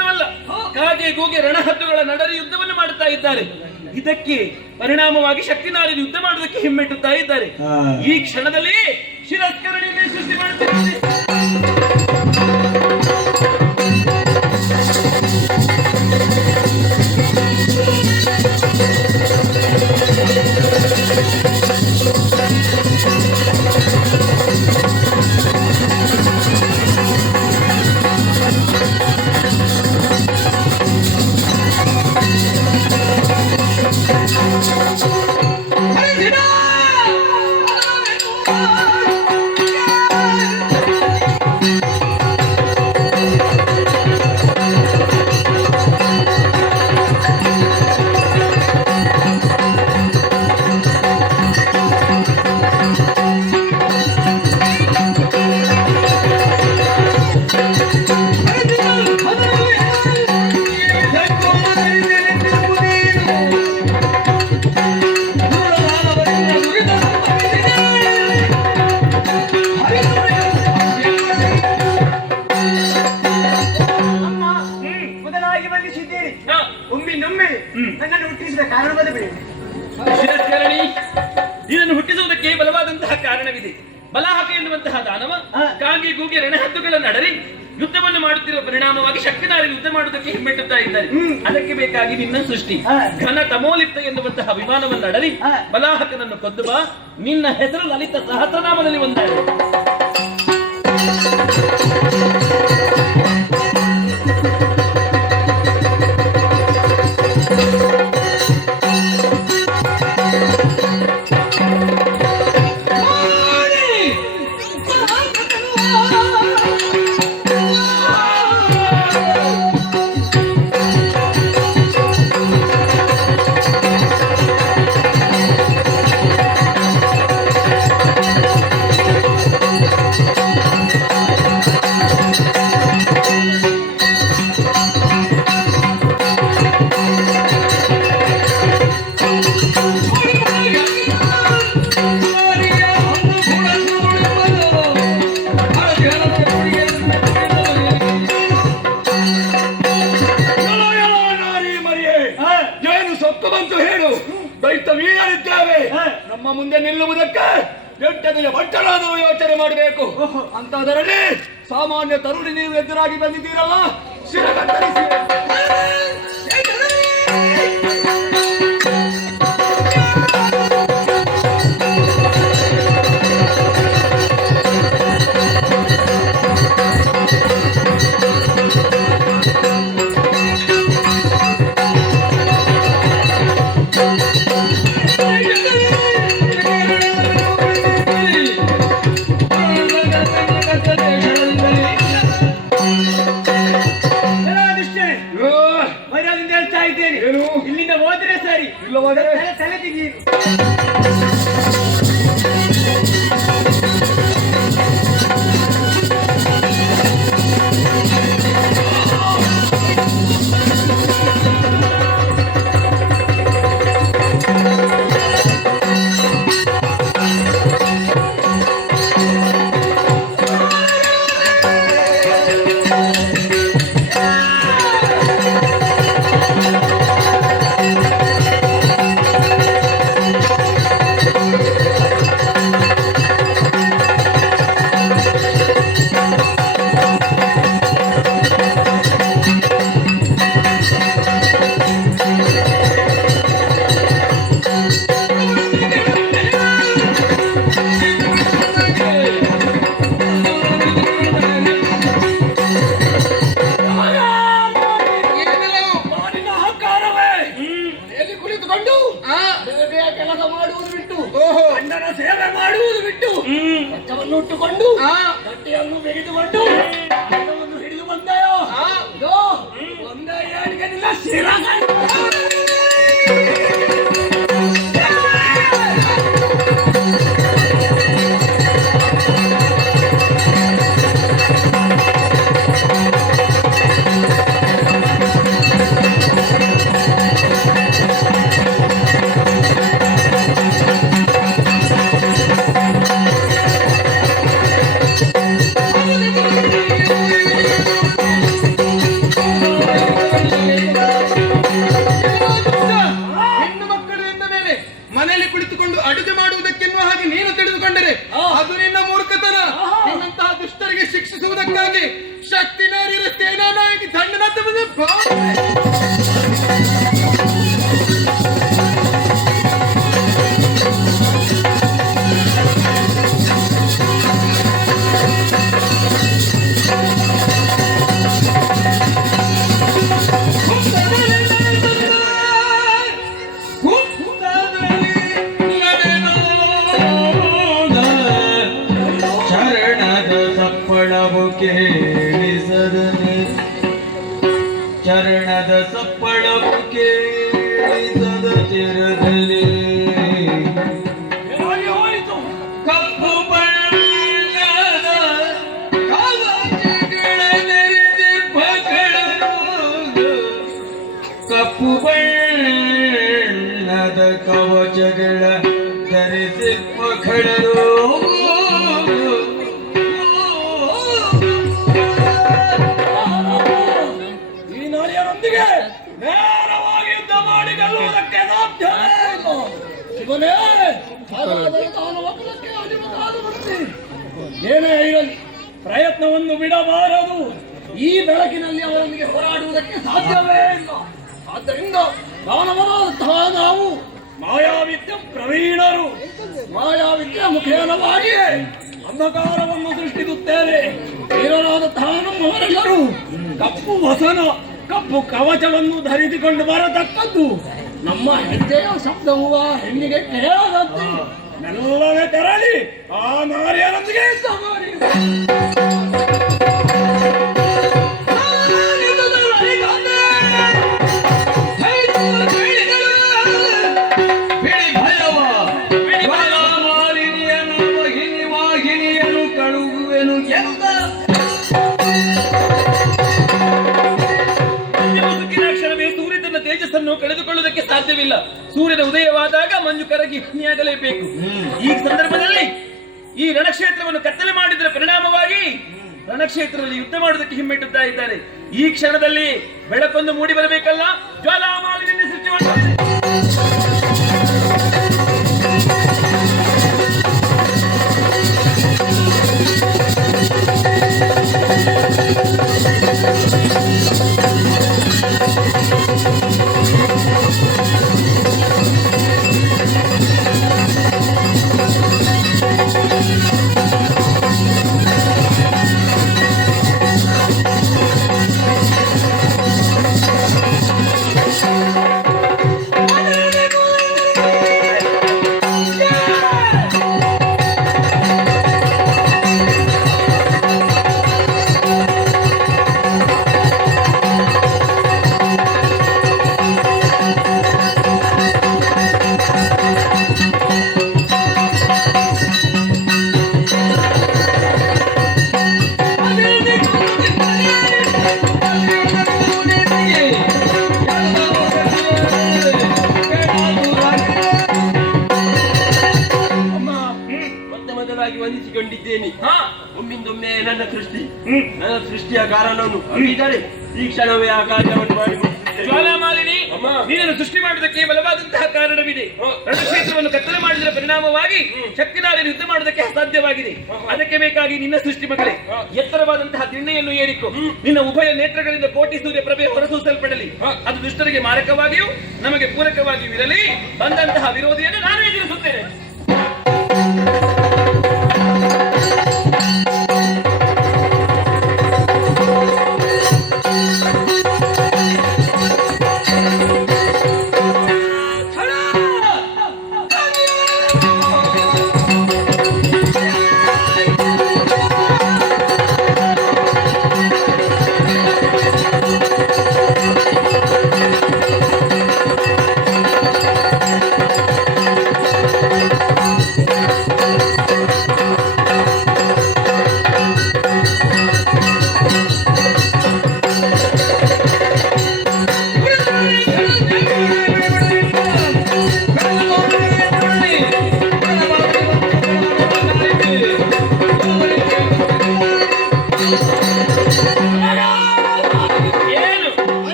ಮಾತ್ರವಲ್ಲ, ಕಾಗೆ ಗೂಗೆ ರಣಹದ್ದುಗಳ ನಡರಿ ಯುದ್ಧವನ್ನು ಮಾಡುತ್ತಾ ಇದ್ದಾರೆ. ಇದಕ್ಕೆ ಪರಿಣಾಮವಾಗಿ ಶಕ್ತಿನಾರಿಯರು ಯುದ್ಧ ಮಾಡುವುದಕ್ಕೆ ಹಿಮ್ಮೆಟ್ಟುತ್ತಾ ಇದ್ದಾರೆ. ಈ ಕ್ಷಣದಲ್ಲಿ ಶಿರಸ್ಕರಣಿಯನ್ನು ಸೃಷ್ಟಿ ಮಾಡುತ್ತಿದ್ದಾರೆ. ಇದನ್ನು ಹುಟ್ಟಿಸುವುದಕ್ಕೆ ಬಲವಾದಂತಹ ಕಾರಣವಿದೆ. ಬಲಾಹಕ ಎನ್ನುವಂತಹ ದಾನವ ಕಾಗೆ ಗೂಗೆ ರಣಹದ್ದುಗಳ ನಡರಿ ಯುದ್ಧವನ್ನು ಮಾಡುತ್ತಿರುವ ಪರಿಣಾಮವಾಗಿ ಶಕ್ತಿನಾರಿಯರು ಯುದ್ಧ ಮಾಡುವುದಕ್ಕೆ ಹಿಮ್ಮೆಟ್ಟುತ್ತಾ ಇದ್ದಾರೆ. ಅದಕ್ಕೆ ಬೇಕಾಗಿ ನಿನ್ನ ಸೃಷ್ಟಿ ಘನ ತಮೋಲಿಪ್ತ ಎನ್ನುವಂತಹ ವಿಮಾನವನ್ನು ನಡರಿ ಬಲಾಹಕನನ್ನು ಕೊಂದು ಬಾ. ನಿನ್ನ ಹೆಸರು ಲಲಿತ ಸಹಸ್ರನಾಮದಲ್ಲಿ ಒಂದಾಗಿದೆ. ನಮ್ಮ ಮುಂದೆ ನಿಲ್ಲುವುದಕ್ಕೆ ಬೆಟ್ಟದ ಭಟ್ಟರಾದರೂ ಯೋಚನೆ ಮಾಡಬೇಕು. ಅಂತದರಲ್ಲಿ ಸಾಮಾನ್ಯ ತರುಣಿ ನೀವು ಎದುರಾಗಿ ಬಂದಿದ್ದೀರಲ್ಲ, ಶಿರ ಕತ್ತರಿಸಿ ಇಲ್ಲಿಂದ ಹೋದ್ರೆ ಸರಿ, ತಲೆ ತೆಗಿ. ಕೆಲಸ ಮಾಡುವುದು ಬಿಟ್ಟು, ಅಣ್ಣನ ಸೇವೆ ಮಾಡುವುದು ಬಿಟ್ಟು, ರಕ್ತವನ್ನು ಉಟ್ಟುಕೊಂಡು ಗಟ್ಟಿಯನ್ನು ಬೆಗೆದುಕೊಂಡು ಹಿಡಿದು ಬಂದೆಯೋ ಒಂದೇ ಏಳಿಗೆ ನಿನ್ನ ಚರಣದ ಸಪ್ಪಳವು ಕೇಳಿಸದನೆ ಚರಣದ ಸಪ್ಪಳವು ಕೇಳಿಸದ ಚಿರದಲ್ಲಿ ಕಪ್ಪು ಬಣ್ಣದ ಕವಚಗಳ ಧರಿಸಿ ಮಕ್ಕಳು ಕಪ್ಪು ಬಣ್ಣದ ಕವಚಗಳ ಧರಿಸಿ ಮಕ್ಕಳು ಈ ನಾರಿಯರೊಂದಿಗೆ ನೇರವಾಗಿ ಯುದ್ಧ ಮಾಡಿ ಗೆಲ್ಲುವುದಕ್ಕೆ ಸಾಧ್ಯವೇ ಇಲ್ಲ. ಶಿವನೇ, ಹಾಗಾದರೆ ತಾನು ಒಬ್ಬನಕ್ಕೆ ಅಧಿಪನಾದ ವ್ಯಕ್ತಿ. ಏನೇ ಇರಲಿ, ಪ್ರಯತ್ನವನ್ನು ಬಿಡಬಾರದು. ಈ ಬೆಳಕಿನಲ್ಲಿ ಅವರೊಂದಿಗೆ ಹೋರಾಡುವುದಕ್ಕೆ ಸಾಧ್ಯವೇ ಇಲ್ಲ. ಆದ್ದರಿಂದ ದಾನವರಾದಂತಹ ನಾವು ಮಾಯಾವಿದ್ಯ ಪ್ರವೀಣರು, ಮಾಯಾವಿದ್ಯ ಮುಖೇನವಾಗಿಯೇ ಅಂಧಕಾರವನ್ನು ಸೃಷ್ಟಿಸುತ್ತೇವೆ. ವೀರರಾದಂತಹ ನಮ್ಮವರೆಲ್ಲರೂ ಕಪ್ಪು ವಸನ ಕಪ್ಪು ಕವಚವನ್ನು ಧರಿಸಿಕೊಂಡು ಬರತಕ್ಕದ್ದು. ನಮ್ಮ ಹೆಜ್ಜೆಯ ಶಬ್ದವು ಆ ಹೆಣ್ಣಿಗೆ ಕೇಳದಂತೆ ಮೆಲ್ಲನೆ ತೆರಳಿ ಆ ನಾರಿಯರೊಂದಿಗೆ ಯುದ್ಧ ಮಾಡಿ ತೇಜಸ್ಸನ್ನು ಕಳೆದುಕೊಳ್ಳುವುದಕ್ಕೆ ಸಾಧ್ಯವಿಲ್ಲ. ಸೂರ್ಯನ ಉದಯವಾದಾಗ ಮಂಜು ಕರಗಿ ಹನಿಯಾಗಲೇಬೇಕು. ಈ ಸಂದರ್ಭದಲ್ಲಿ ಈ ರಣಕ್ಷೇತ್ರವನ್ನು ಕತ್ತಲೆ ಮಾಡಿದರ ಪರಿಣಾಮವಾಗಿ ರಣಕ್ಷೇತ್ರದಲ್ಲಿ ಯುದ್ಧ ಮಾಡುವುದಕ್ಕೆ ಹಿಮ್ಮೆಟ್ಟುತ್ತಾ ಇದ್ದಾರೆ. ಈ ಕ್ಷಣದಲ್ಲಿ ಬೆಳಕೊಂದು ಮೂಡಿ ಬರಬೇಕಲ್ಲ. ಜ್ವಾಲಾಮಾಲಿನ್ಯ ಸೃಷ್ಟಿ ಮಾಡುತ್ತಾರೆ. ವಂದಿಸಿಕೊಂಡಿದ್ದೇನೆ. ಒಮ್ಮಿಂದೊಮ್ಮೆ ನನ್ನ ಸೃಷ್ಟಿಯ ಕಾರಣವನ್ನು ಅರಿಯಿದರೆ ಈ ಕ್ಷಣವೇ ಆ ಕಾರ್ಯವನ್ನು ಮಾಡಿಬಿಡುತ್ತೇನೆ. ಜ್ವಾಲಾಮಾಲಿನಿ, ನೀನನ್ನು ಸೃಷ್ಟಿ ಮಾಡುವುದಕ್ಕೆ ಬಲವಾದಂತಹ ಕಾರಣವಿದೆ. ರಣಕ್ಷೇತ್ರವನ್ನು ಕತ್ತಲೆ ಮಾಡಿದ ಪರಿಣಾಮವಾಗಿ ಶಕ್ತಿನಾರಿ ಯುದ್ಧ ಮಾಡುವುದಕ್ಕೆ ಅಸಾಧ್ಯವಾಗಿದೆ. ಅದಕ್ಕೆ ಬೇಕಾಗಿ ನಿನ್ನ ಸೃಷ್ಟಿ ಮಗಳೇ ಎತ್ತರವಾದಂತಹ ದಿಣ್ಣೆಯನ್ನು ಏರಿಕೊ. ನಿನ್ನ ಉಭಯ ನೇತ್ರಗಳಿಂದ ಕೋಟಿ ಸೂರ್ಯ ಪ್ರಭೆ ಹೊರಸೂಸಲ್ಪಡಲಿ. ಅದು ದುಷ್ಟರಿಗೆ ಮಾರಕವಾಗಿಯೂ ನಮಗೆ ಪೂರಕವಾಗಿಯೂ ಇರಲಿ. ಬಂದಂತಹ ವಿರೋಧಿಯನ್ನು ನಾನು ಎದುರಿಸುತ್ತೇನೆ.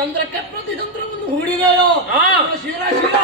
ತಂತ್ರಕ್ಕೆ ಪ್ರತಿ ತಂತ್ರವನ್ನು ಹೂಡಿದೆಯೋ ಶಿರ ಶಿರ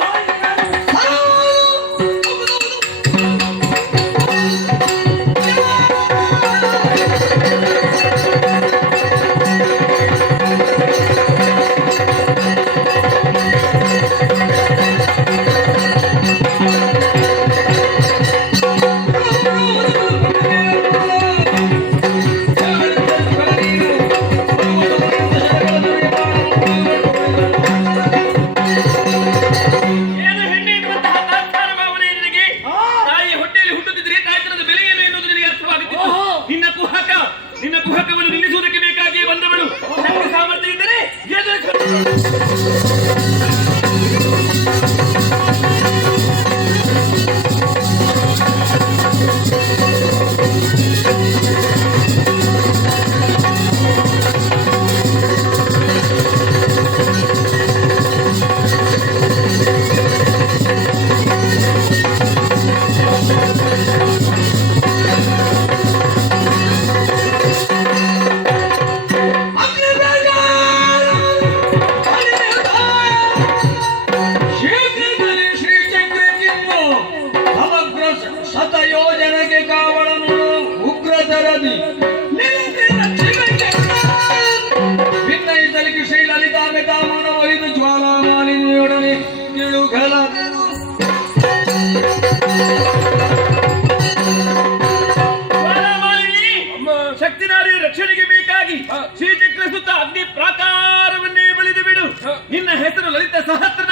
ಶೀಘ್ರದಲ್ಲಿ ಶ್ರೀಚಕ್ರಕ್ಕಿನ್ನು ಸಮಗ್ರ ಶತಯೋಜನೆಗೆ ಕಾವಳನು ಉಗ್ರತರದಿ ಭಿನ್ನಯಿಸಲಿಕ್ಕೆ ಶ್ರೀ ಲಲಿತಾಂಬೆ ತಾಮನ ಒಯ್ದು ಜ್ವಾಲಾಮಾಲಿನಿಯೊಡನೆ ತಿಳುಗಲದನು ಜ್ವಾಲಾಮಾಲಿನಿ, ಶಕ್ತಿನಾರಿಯ ರಕ್ಷಣೆಗೆ ಬೇಕಾಗಿ ಶ್ರೀಚಕ್ರ ಸುತ್ತ ಅಗ್ನಿ ಪ್ರಾಕಾರವನ್ನೇ ಬಳಿದು ಬಿಡು. ನಿನ್ನ ಹೆಸರು ಲಲಿತ ಸಹಸ್ರ